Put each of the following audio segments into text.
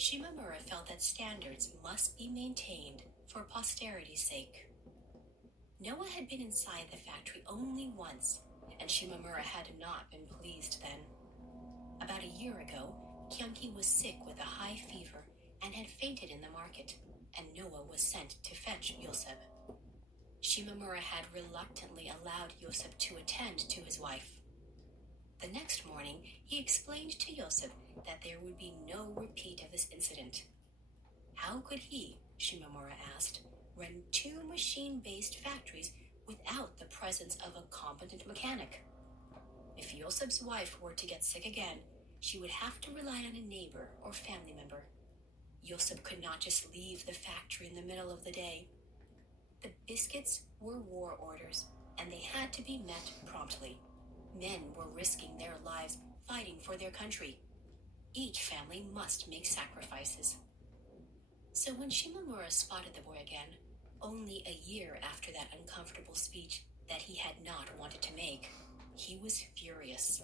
Shimamura felt that standards must be maintained for posterity's sake. Noah had been inside the factory only once, and Shimamura had not been pleased then. About a year ago, Kyunki was sick with a high fever and had fainted in the market, and Noah was sent to fetch Yoseb. Shimamura had reluctantly allowed Yoseb to attend to his wife. The next morning, he explained to Yoseb that there would be no repeat of this incident. How could he, Shimamura asked, run two machine-based factories without the presence of a competent mechanic? If Yoseb's wife were to get sick again, she would have to rely on a neighbor or family member. Yoseb could not just leave the factory in the middle of the day. The biscuits were war orders, and they had to be met promptly. Men were risking their lives fighting for their country. Each family must make sacrifices. So when Shimamura spotted the boy again, only a year after that uncomfortable speech that he had not wanted to make, he was furious.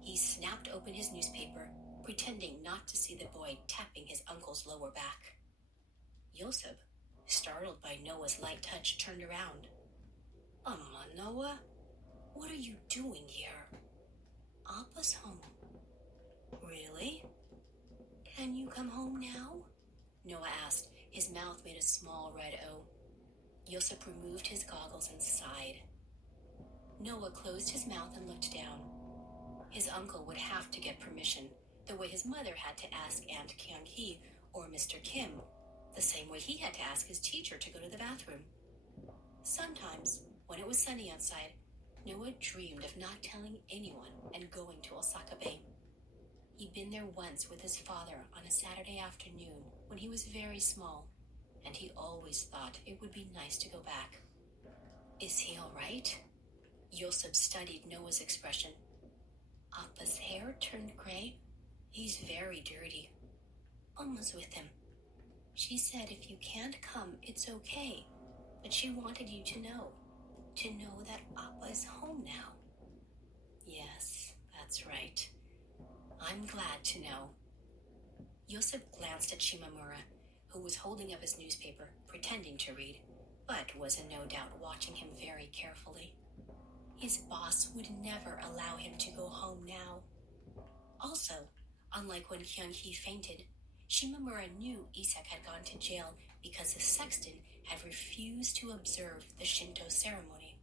He snapped open his newspaper, pretending not to see the boy tapping his uncle's lower back. Yoseb, startled by Noah's light touch, turned around. Noah, what are you doing here? Appa's home. Really? Can you come home now? Noah asked. His mouth made a small red O. Yoseb removed his goggles and sighed. Noah closed his mouth and looked down. His uncle would have to get permission, the way his mother had to ask Aunt Kyung-hee or Mr. Kim, the same way he had to ask his teacher to go to the bathroom. Sometimes, when it was sunny outside, Noah dreamed of not telling anyone and going to Osaka Bay. He'd been there once with his father on a Saturday afternoon when he was very small, and he always thought it would be nice to go back. Is he all right? Yoseb studied Noah's expression. Appa's hair turned gray. He's very dirty. Almost with him. She said if you can't come, it's okay, but she wanted you to know that Appa is home now. Yes, that's right. I'm glad to know. Yoseb glanced at Shimamura, who was holding up his newspaper, pretending to read, but was in no doubt watching him very carefully. His boss would never allow him to go home now. Also, unlike when Kyung-hee fainted, Shimamura knew Isak had gone to jail because the sexton had refused to observe the Shinto ceremony.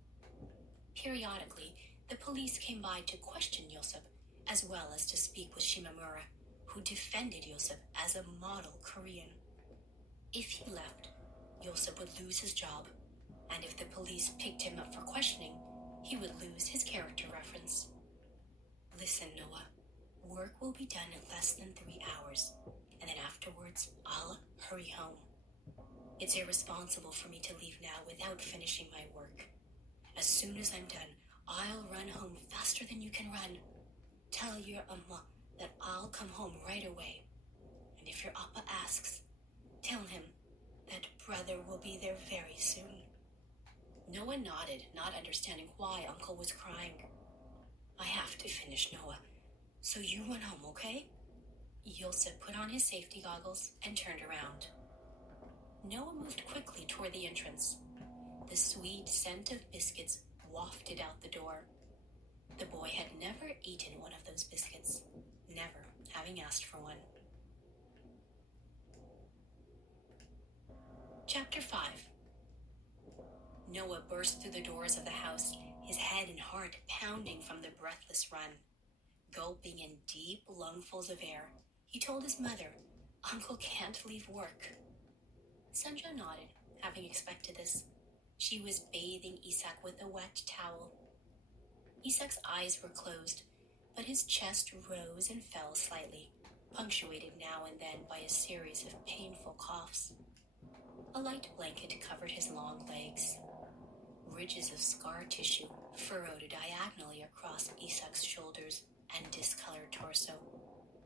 Periodically, the police came by to question Yoseb, as well as to speak with Shimamura, who defended Yoseb as a model Korean. If he left, Yoseb would lose his job, and if the police picked him up for questioning, he would lose his character reference. Listen, Noah, work will be done in less than 3 hours, and then afterwards, I'll hurry home. It's irresponsible for me to leave now without finishing my work. As soon as I'm done, I'll run home faster than you can run. Tell your Amma that I'll come home right away. And if your Appa asks, tell him that brother will be there very soon. Noah nodded, not understanding why Uncle was crying. I have to finish, Noah. So you run home, okay? Yosef put on his safety goggles and turned around. Noah moved quickly toward the entrance. The sweet scent of biscuits wafted out the door. The boy had never eaten one of those biscuits, never having asked for one. Chapter 5. Noah burst through the doors of the house, his head and heart pounding from the breathless run. Gulping in deep lungfuls of air, he told his mother, Uncle can't leave work. Sanjo nodded, having expected this. She was bathing Isak with a wet towel. Isak's eyes were closed, but his chest rose and fell slightly, punctuated now and then by a series of painful coughs. A light blanket covered his long legs. Ridges of scar tissue furrowed diagonally across Isak's shoulders and discolored torso,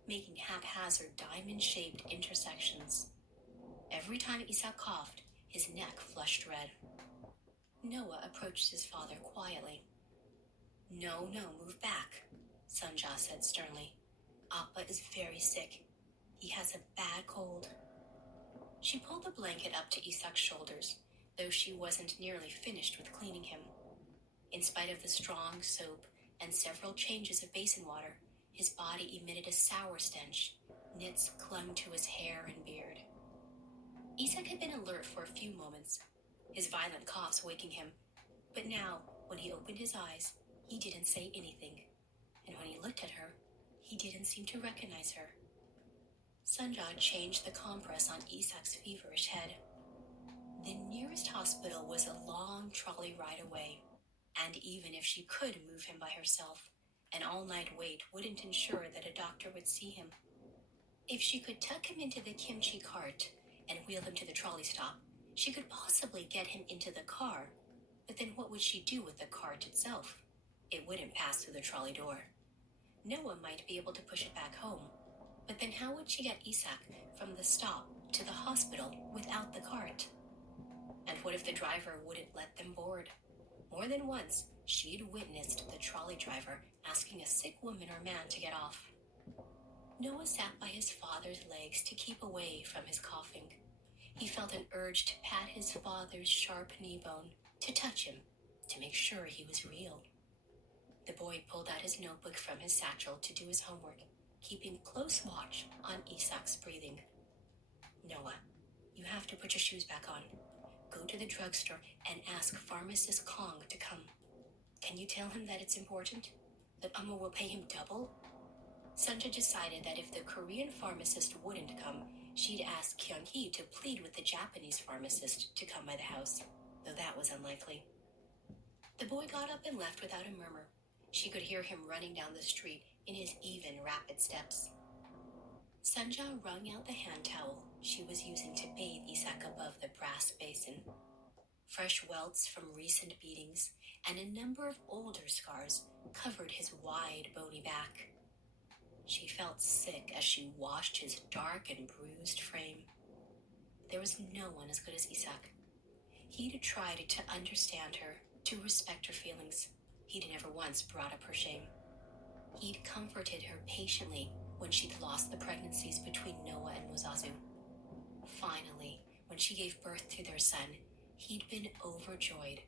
making haphazard diamond-shaped intersections. Every time Isak coughed, his neck flushed red. Noah approached his father quietly. No, move back, Sanja said sternly. Appa is very sick. He has a bad cold. She pulled the blanket up to Isak's shoulders, though she wasn't nearly finished with cleaning him. In spite of the strong soap and several changes of basin water, his body emitted a sour stench. Nits clung to his hair and beard. Isak had been alert for a few moments, his violent coughs waking him, but now, when he opened his eyes, he didn't say anything, and when he looked at her, he didn't seem to recognize her. Sanja changed the compress on Isak's feverish head. The nearest hospital was a long trolley ride away, and even if she could move him by herself, an all-night wait wouldn't ensure that a doctor would see him. If she could tuck him into the kimchi cart and wheel him to the trolley stop, she could possibly get him into the car, but then what would she do with the cart itself? It wouldn't pass through the trolley door. Noah might be able to push it back home, but then how would she get Isak from the stop to the hospital without the cart? And what if the driver wouldn't let them board? More than once, she'd witnessed the trolley driver asking a sick woman or man to get off. Noah sat by his father's legs to keep away from his coughing. He felt an urge to pat his father's sharp knee bone, to touch him, to make sure he was real. The boy pulled out his notebook from his satchel to do his homework, keeping close watch on Isak's breathing. Noah, you have to put your shoes back on. Go to the drugstore and ask pharmacist Kong to come. Can you tell him that it's important? That Amma will pay him double? Sanja decided that if the Korean pharmacist wouldn't come, she'd ask Kyung-hee to plead with the Japanese pharmacist to come by the house, though that was unlikely. The boy got up and left without a murmur. She could hear him running down the street in his even, rapid steps. Sanja wrung out the hand towel she was using to bathe Isak above the brass basin. Fresh welts from recent beatings and a number of older scars covered his wide, bony back. She felt sick as she washed his dark and bruised frame. There was no one as good as Isak. He'd tried to understand her, to respect her feelings. He'd never once brought up her shame. He'd comforted her patiently when she'd lost the pregnancies between Noah and Muzazu. Finally, when she gave birth to their son, he'd been overjoyed,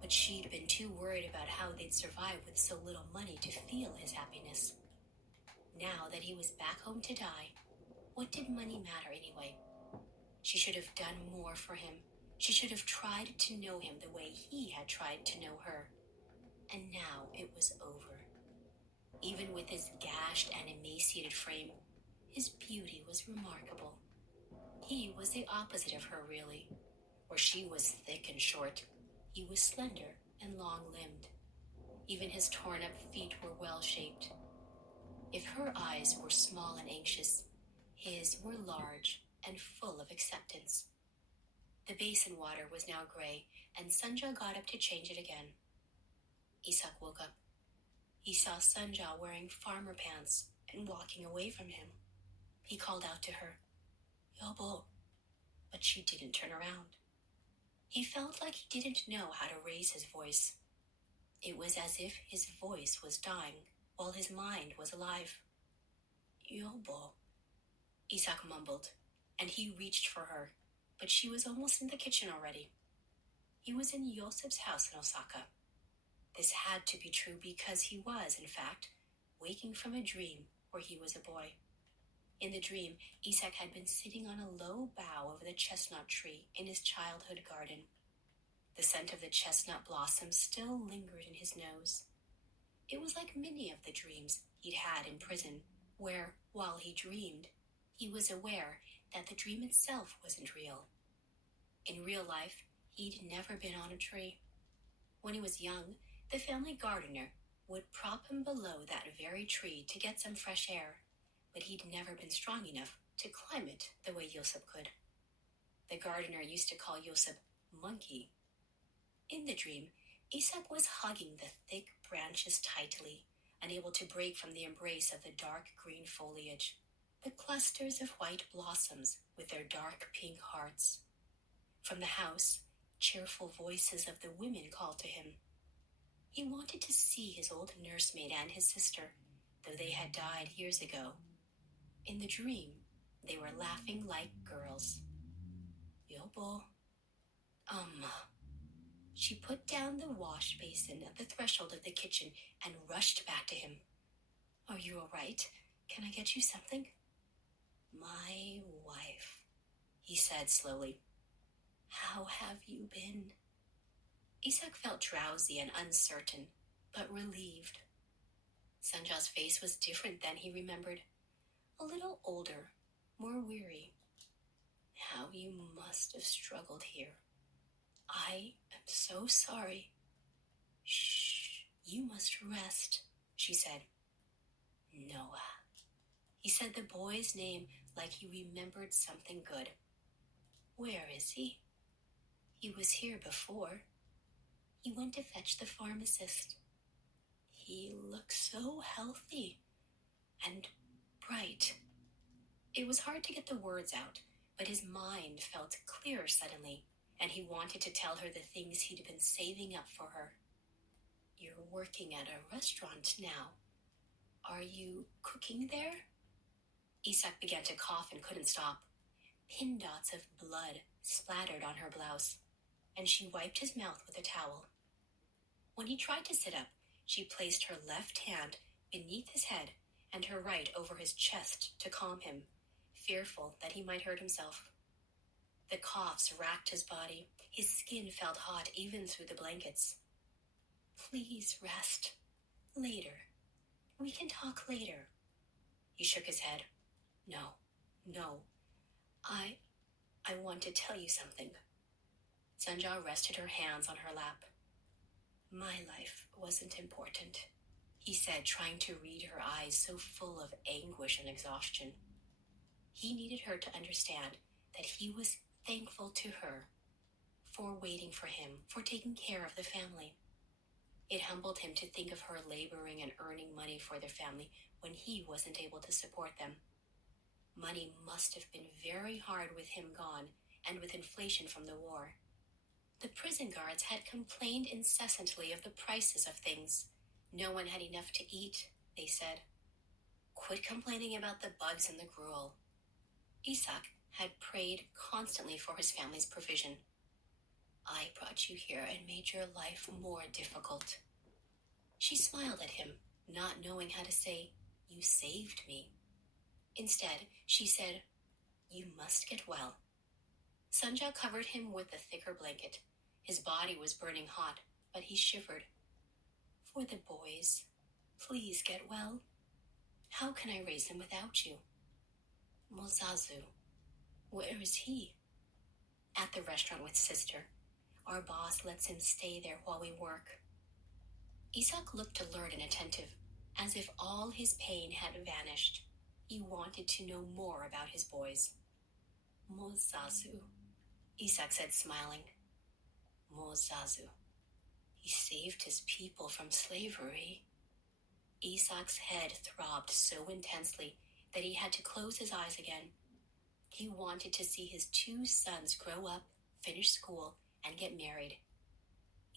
but she'd been too worried about how they'd survive with so little money to feel his happiness. Now that he was back home to die, what did money matter anyway? She should have done more for him. She should have tried to know him the way he had tried to know her. And now it was over. Even with his gashed and emaciated frame, his beauty was remarkable. He was the opposite of her, really. Where she was thick and short, he was slender and long-limbed. Even his torn-up feet were well-shaped. If her eyes were small and anxious, his were large and full of acceptance. The basin water was now gray, and Sanja got up to change it again. Isak woke up. He saw Sanja wearing farmer pants and walking away from him. He called out to her, "Yobo," but she didn't turn around. He felt like he didn't know how to raise his voice. It was as if his voice was dying while his mind was alive. "Yobo," Isak mumbled, and he reached for her, but she was almost in the kitchen already. He was in Yosef's house in Osaka. This had to be true because he was, in fact, waking from a dream where he was a boy. In the dream, Isak had been sitting on a low bough of the chestnut tree in his childhood garden. The scent of the chestnut blossoms still lingered in his nose. It was like many of the dreams he'd had in prison, where, while he dreamed, he was aware that the dream itself wasn't real. In real life, he'd never been on a tree. When he was young, the family gardener would prop him below that very tree to get some fresh air, but he'd never been strong enough to climb it the way Yosef could. The gardener used to call Yosef Monkey. In the dream, Isak was hugging the thick branches tightly, unable to break from the embrace of the dark green foliage, the clusters of white blossoms with their dark pink hearts. From the house, cheerful voices of the women called to him. He wanted to see his old nursemaid and his sister, though they had died years ago. In the dream, They were laughing like girls. Yobo. She put down the wash basin at the threshold of the kitchen and rushed back to him. Are you all right? Can I get you something? My wife, he said slowly. How have you been? Isak felt drowsy and uncertain, but relieved. Sanja's face was different than he remembered. A little older, more weary. How you must have struggled here. I am so sorry. Shh, you must rest, she said. Noah. He said the boy's name like he remembered something good. Where is he? He was here before. He went to fetch the pharmacist. He looks so healthy and bright. It was hard to get the words out, but his mind felt clear suddenly, and he wanted to tell her the things he'd been saving up for her. You're working at a restaurant now. Are you cooking there? Isak began to cough and couldn't stop. Pin dots of blood splattered on her blouse, and she wiped his mouth with a towel. When he tried to sit up, she placed her left hand beneath his head and her right over his chest to calm him, fearful that he might hurt himself. The coughs racked his body. His skin felt hot even through the blankets. Please rest. Later. We can talk later. He shook his head. No. I want to tell you something. Sanja rested her hands on her lap. My life wasn't important, he said, trying to read her eyes so full of anguish and exhaustion. He needed her to understand that he was thankful to her for waiting for him, for taking care of the family. It humbled him to think of her laboring and earning money for their family when he wasn't able to support them. Money must have been very hard with him gone and with inflation from the war. The prison guards had complained incessantly of the prices of things. No one had enough to eat, they said. Quit complaining about the bugs and the gruel. Isak had prayed constantly for his family's provision. I brought you here and made your life more difficult. She smiled at him, not knowing how to say, you saved me. Instead, she said, you must get well. Sanja covered him with a thicker blanket. His body was burning hot, but he shivered. For the boys, please get well. How can I raise them without you? Mozazu, where is he? At the restaurant with sister. Our boss lets him stay there while we work. Isak looked alert and attentive, as if all his pain had vanished. He wanted to know more about his boys. Mozazu, Isak said, smiling. Mozazu. He saved his people from slavery. Isak's head throbbed so intensely that he had to close his eyes again. He wanted to see his 2 sons grow up, finish school, and get married.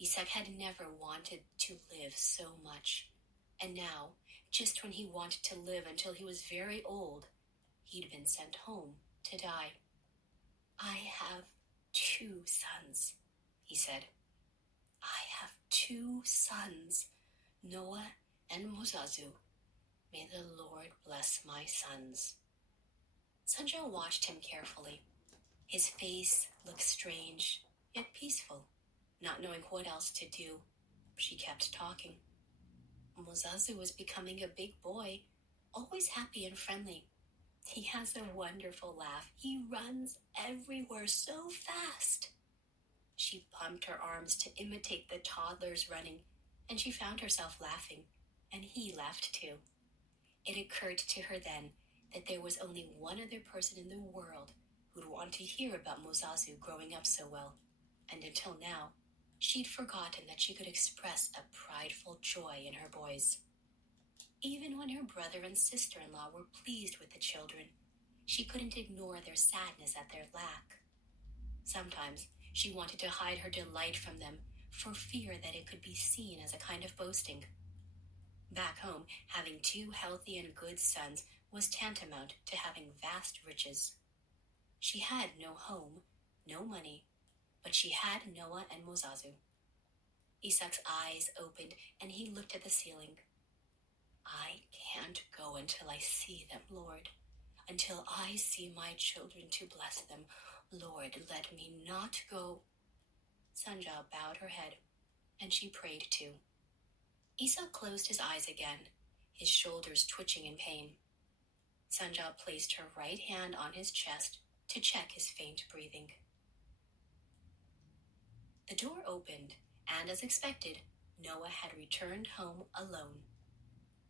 Isak had never wanted to live so much. And now, just when he wanted to live until he was very old, he'd been sent home to die. I have 2 sons, he said. I have 2 sons, Noah and Mozazu. May the Lord bless my sons. Sanja watched him carefully. His face looked strange, yet peaceful. Not knowing what else to do, she kept talking. Mozazu was becoming a big boy, always happy and friendly. He has a wonderful laugh. He runs everywhere so fast. She pumped her arms to imitate the toddler's running, and she found herself laughing, and he laughed too. It occurred to her then that there was only one other person in the world who'd want to hear about Mozazu growing up so well, and until now, she'd forgotten that she could express a prideful joy in her boys. Even when her brother and sister-in-law were pleased with the children, she couldn't ignore their sadness at their lack. Sometimes she wanted to hide her delight from them for fear that it could be seen as a kind of boasting. Back home, having 2 healthy and good sons was tantamount to having vast riches. She had no home, no money, but she had Noah and Mozazu. Isak's eyes opened and he looked at the ceiling. I can't go until I see them, Lord. Until I see my children to bless them. Lord, let me not go. Sanja bowed her head, and she prayed too. Isak closed his eyes again, his shoulders twitching in pain. Sanja placed her right hand on his chest to check his faint breathing. The door opened, and as expected, Noah had returned home alone.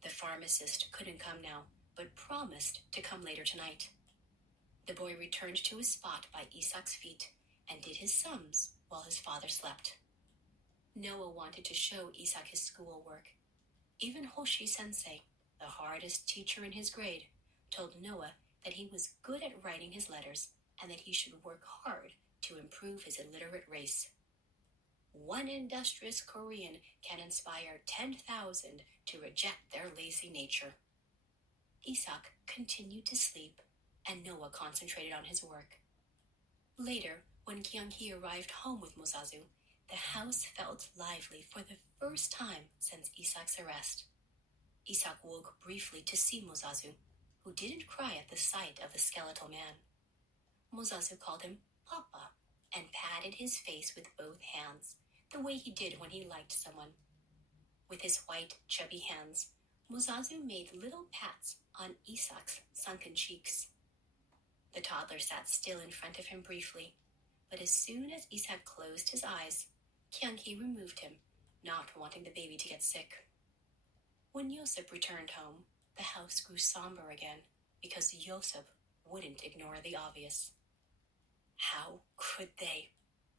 The pharmacist couldn't come now, but promised to come later tonight. The boy returned to his spot by Isak's feet and did his sums while his father slept. Noah wanted to show Isak his schoolwork. Even Hoshi-sensei, the hardest teacher in his grade, told Noah that he was good at writing his letters and that he should work hard to improve his illiterate race. One industrious Korean can inspire 10,000 to reject their lazy nature. Isak continued to sleep, and Noah concentrated on his work. Later, when Kyung-hee arrived home with Mozazu, the house felt lively for the first time since Isak's arrest. Isak woke briefly to see Mozazu, who didn't cry at the sight of the skeletal man. Mozazu called him Papa and patted his face with both hands, the way he did when he liked someone. With his white, chubby hands, Mozazu made little pats on Isak's sunken cheeks. The toddler sat still in front of him briefly, but as soon as Isak closed his eyes, Kyung-hee removed him, not wanting the baby to get sick. When Yosep returned home, the house grew somber again because Yosep wouldn't ignore the obvious. How could they?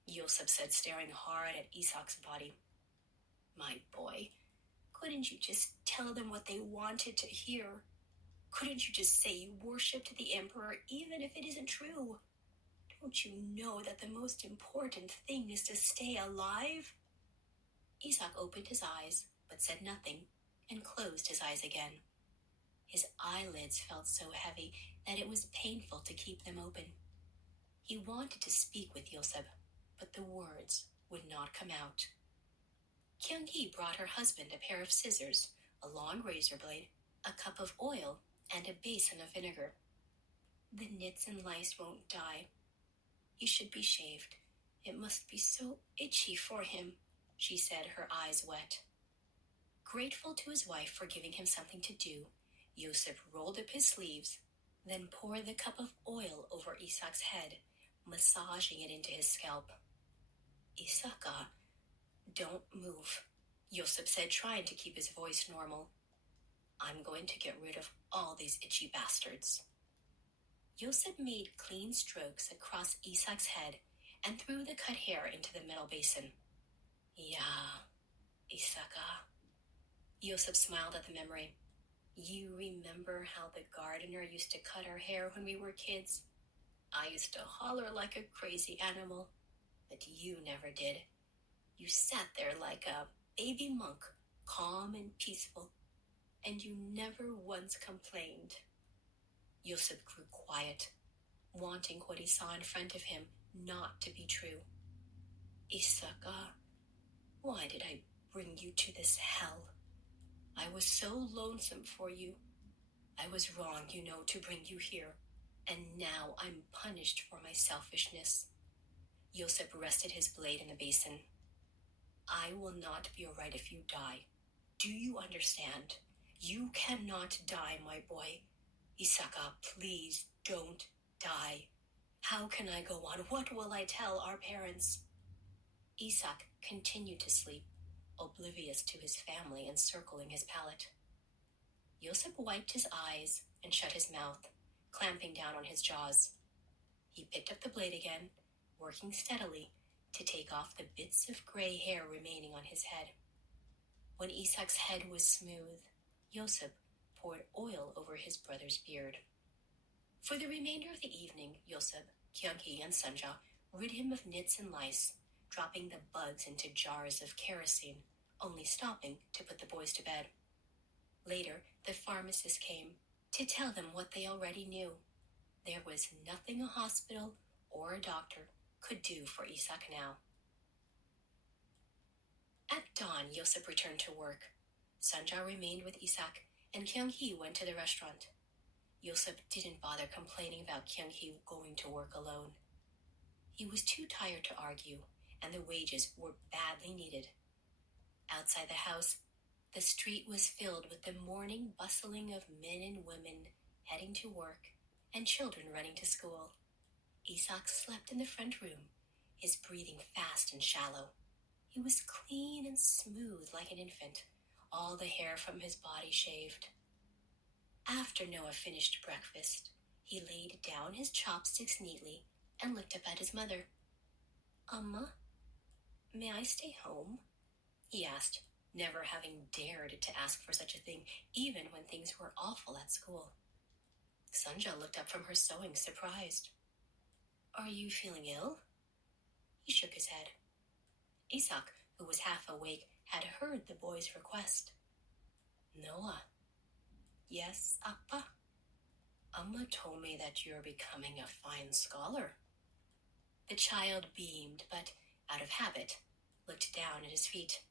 Yosep said, staring hard at Isak's body. My boy, couldn't you just tell them what they wanted to hear? Couldn't you just say you worshipped the emperor even if it isn't true? Don't you know that the most important thing is to stay alive? Isak opened his eyes, but said nothing, and closed his eyes again. His eyelids felt so heavy that it was painful to keep them open. He wanted to speak with Yosep, but the words would not come out. Kyung-hee brought her husband a pair of scissors, a long razor blade, a cup of oil, and a basin of vinegar. The nits and lice won't die. He should be shaved. It must be so itchy for him, she said, her eyes wet. Grateful to his wife for giving him something to do, Yosep rolled up his sleeves, then poured the cup of oil over Isak's head, massaging it into his scalp. Isaka, don't move, Yosep said, trying to keep his voice normal. I'm going to get rid of all these itchy bastards. Yosep made clean strokes across Isak's head and threw the cut hair into the metal basin. Yeah, Isaka. Yosep smiled at the memory. You remember how the gardener used to cut our hair when we were kids? I used to holler like a crazy animal, but you never did. You sat there like a baby monk, calm and peaceful, and you never once complained. Yosep grew quiet, wanting what he saw in front of him not to be true. Isaka, why did I bring you to this hell? I was so lonesome for you. I was wrong, to bring you here, and now I'm punished for my selfishness. Yosep rested his blade in the basin. I will not be alright if you die. Do you understand? You cannot die, my boy. Isaka, please don't die. How can I go on? What will I tell our parents? Isak continued to sleep, oblivious to his family encircling his palate. Yosep wiped his eyes and shut his mouth, clamping down on his jaws. He picked up the blade again, working steadily to take off the bits of gray hair remaining on his head. When Isak's head was smooth, Yosep poured oil over his brother's beard. For the remainder of the evening, Yosep, Kyung-hee, and Sanja rid him of nits and lice, dropping the bugs into jars of kerosene, only stopping to put the boys to bed. Later, the pharmacist came, to tell them what they already knew. There was nothing a hospital or a doctor could do for Isak now. At dawn, Yosef returned to work. Sanja remained with Isak, and Kyung-hee went to the restaurant. Yosef didn't bother complaining about Kyung-hee going to work alone. He was too tired to argue, and the wages were badly needed. Outside the house, the street was filled with the morning bustling of men and women heading to work and children running to school. Isak slept in the front room, his breathing fast and shallow. He was clean and smooth like an infant, all the hair from his body shaved. After Noah finished breakfast, he laid down his chopsticks neatly and looked up at his mother. "Amma, may I stay home?" he asked, never having dared to ask for such a thing, even when things were awful at school. Sanja looked up from her sewing, surprised. "Are you feeling ill?" He shook his head. Isak, who was half awake, had heard the boy's request. "Noah." "Yes, Appa?" "Amma told me that you're becoming a fine scholar." The child beamed, but, out of habit, looked down at his feet.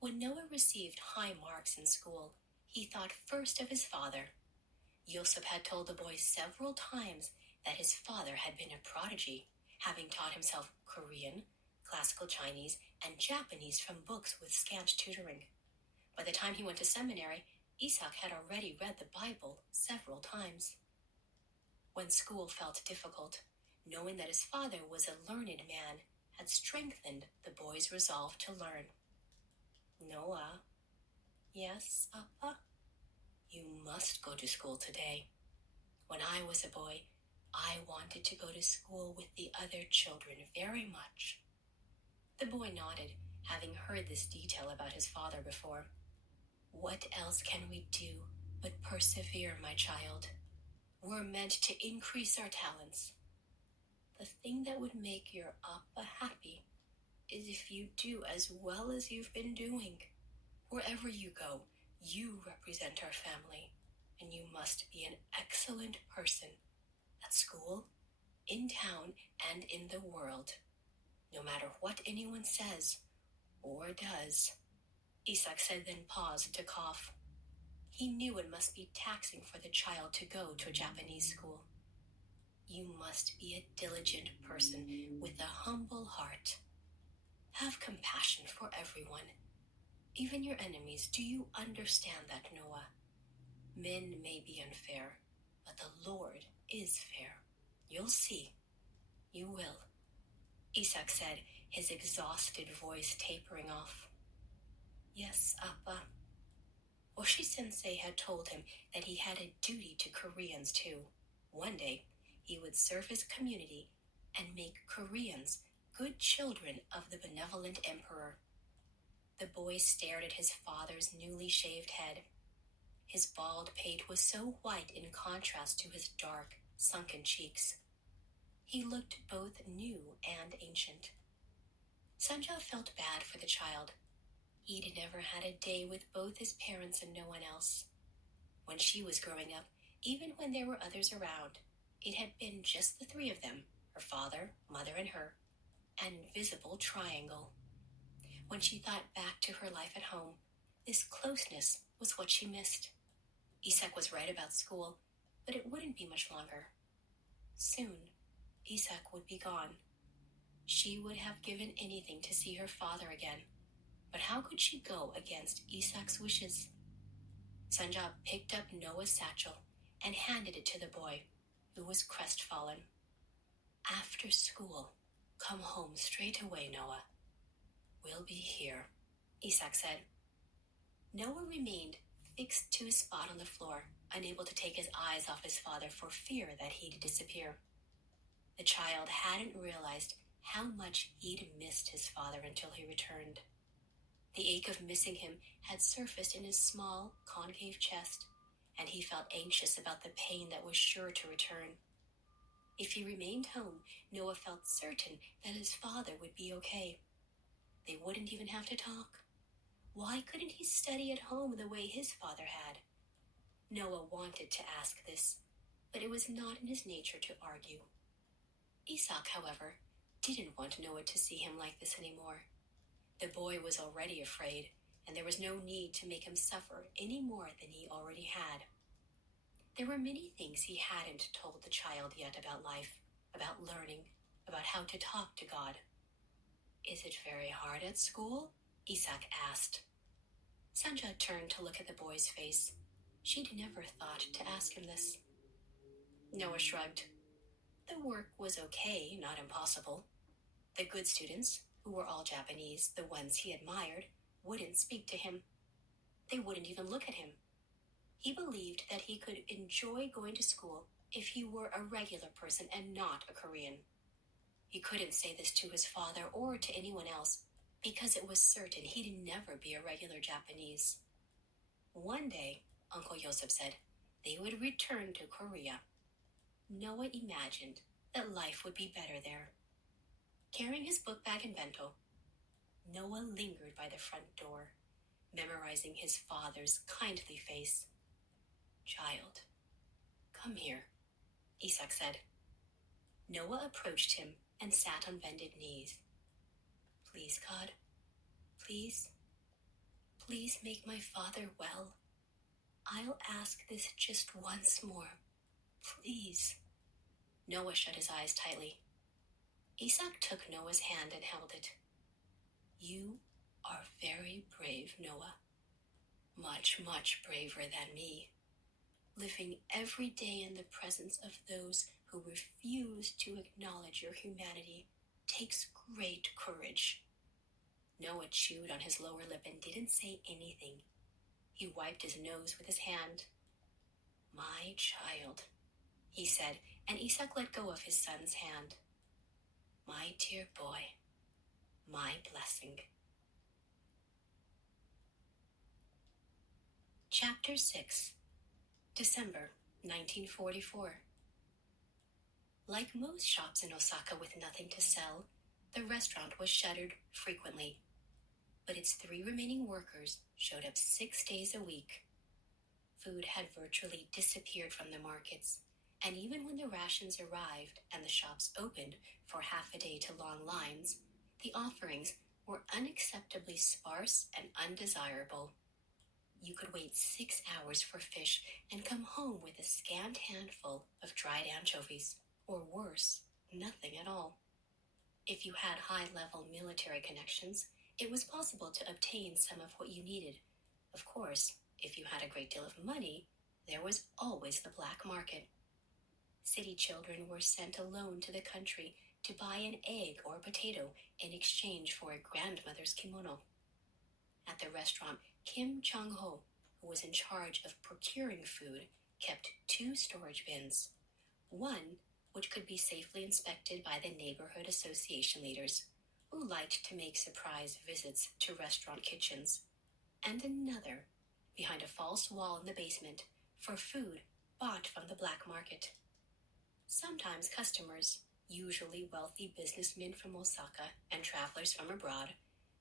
When Noah received high marks in school, he thought first of his father. Yosef had told the boy several times that his father had been a prodigy, having taught himself Korean, classical Chinese, and Japanese from books with scant tutoring. By the time he went to seminary, Isak had already read the Bible several times. When school felt difficult, knowing that his father was a learned man had strengthened the boy's resolve to learn. "Noah." "Yes, Appa?" "You must go to school today. When I was a boy, I wanted to go to school with the other children very much." The boy nodded, having heard this detail about his father before. "What else can we do but persevere, my child? We're meant to increase our talents. The thing that would make your Appa happy is if you do as well as you've been doing. Wherever you go, you represent our family, and you must be an excellent person at school, in town, and in the world, no matter what anyone says or does." Isak said, then paused to cough. He knew it must be taxing for the child to go to a Japanese school. "You must be a diligent person with a humble heart. Have compassion for everyone, even your enemies. Do you understand that, Noah? Men may be unfair, but the Lord is fair. You'll see. You will," Isak said, his exhausted voice tapering off. "Yes, Appa." Oshi-sensei had told him that he had a duty to Koreans too. One day, he would serve his community and make Koreans good children of the benevolent emperor. The boy stared at his father's newly shaved head. His bald pate was so white in contrast to his dark, sunken cheeks. He looked both new and ancient. Sanja felt bad for the child. He'd never had a day with both his parents and no one else. When she was growing up, even when there were others around, it had been just the three of them, her father, mother, and her, an invisible triangle. When she thought back to her life at home, this closeness was what she missed. Isak was right about school, but it wouldn't be much longer. Soon, Isak would be gone. She would have given anything to see her father again. But how could she go against Isak's wishes? Sanja picked up Noah's satchel and handed it to the boy, who was crestfallen. "After school, come home straight away, Noah. We'll be here," Isak said. Noah remained fixed to his spot on the floor, unable to take his eyes off his father for fear that he'd disappear. The child hadn't realized how much he'd missed his father until he returned. The ache of missing him had surfaced in his small, concave chest, and he felt anxious about the pain that was sure to return. If he remained home, Noah felt certain that his father would be okay. They wouldn't even have to talk. Why couldn't he study at home the way his father had? Noah wanted to ask this, but it was not in his nature to argue. Isak, however, didn't want Noah to see him like this anymore. The boy was already afraid, and there was no need to make him suffer any more than he already had. There were many things he hadn't told the child yet about life, about learning, about how to talk to God. "Is it very hard at school?" Isak asked. Sanja turned to look at the boy's face. She'd never thought to ask him this. Noah shrugged. The work was okay, not impossible. The good students, who were all Japanese, the ones he admired, wouldn't speak to him. They wouldn't even look at him. He believed that he could enjoy going to school if he were a regular person and not a Korean. He couldn't say this to his father or to anyone else because it was certain he'd never be a regular Japanese. One day, Uncle Joseph said, they would return to Korea. Noah imagined that life would be better there. Carrying his book bag and bento, Noah lingered by the front door, memorizing his father's kindly face. "Child, come here," Isak said. Noah approached him and sat on bended knees. "Please, God, please make my father well. I'll ask this just once more, please." Noah shut his eyes tightly. Isak took Noah's hand and held it. "You are very brave, Noah. Much, much braver than me. Living every day in the presence of those who refuse to acknowledge your humanity takes great courage." Noah chewed on his lower lip and didn't say anything. He wiped his nose with his hand. "My child," he said, and Isak let go of his son's hand. "My dear boy, my blessing." Chapter 6, December 1944. Like most shops in Osaka with nothing to sell, the restaurant was shuttered frequently. But its 3 remaining workers showed up 6 days a week. Food had virtually disappeared from the markets, and even when the rations arrived and the shops opened for half a day to long lines, the offerings were unacceptably sparse and undesirable. You could wait 6 hours for fish and come home with a scant handful of dried anchovies, or worse, nothing at all. If you had high-level military connections, it was possible to obtain some of what you needed. Of course, if you had a great deal of money, there was always the black market. City children were sent alone to the country to buy an egg or a potato in exchange for a grandmother's kimono. At the restaurant, Kim Chang-ho, who was in charge of procuring food, kept 2 storage bins. One, which could be safely inspected by the neighborhood association leaders, who liked to make surprise visits to restaurant kitchens, and another, behind a false wall in the basement, for food bought from the black market. Sometimes customers, usually wealthy businessmen from Osaka and travelers from abroad,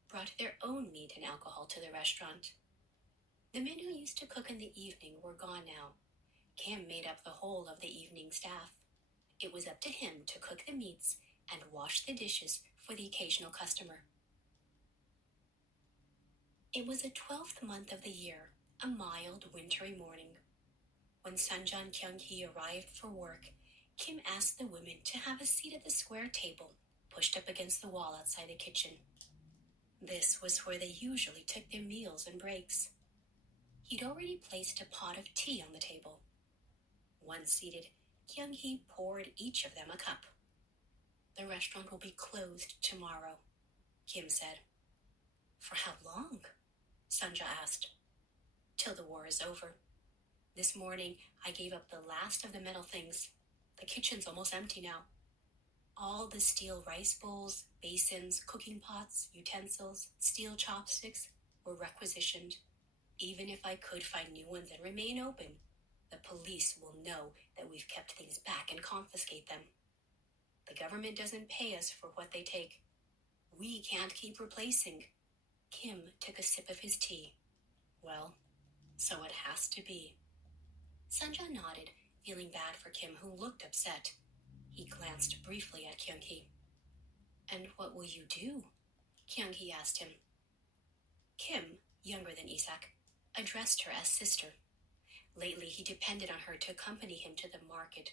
brought their own meat and alcohol to the restaurant. The men who used to cook in the evening were gone now. Kim made up the whole of the evening staff. It was up to him to cook the meats and wash the dishes for the occasional customer. It was the 12th month of the year, a mild, wintry morning. When Sanjan Kyung-hee arrived for work, Kim asked the women to have a seat at the square table pushed up against the wall outside the kitchen. This was where they usually took their meals and breaks. He'd already placed a pot of tea on the table. Once seated, Kyung-hee poured each of them a cup. "The restaurant will be closed tomorrow," Kim said. "For how long?" Sanja asked. "Till the war is over. This morning, I gave up the last of the metal things. The kitchen's almost empty now. All the steel rice bowls, basins, cooking pots, utensils, steel chopsticks were requisitioned. Even if I could find new ones and remain open, the police will know that we've kept things back and confiscate them. The government doesn't pay us for what they take. We can't keep replacing." Kim took a sip of his tea. "Well, so it has to be." Sanja nodded, feeling bad for Kim, who looked upset. He glanced briefly at Kyung-hee. And what will you do? Kyung-hee asked him. Kim, younger than Isak, addressed her as sister. Lately, he depended on her to accompany him to the market,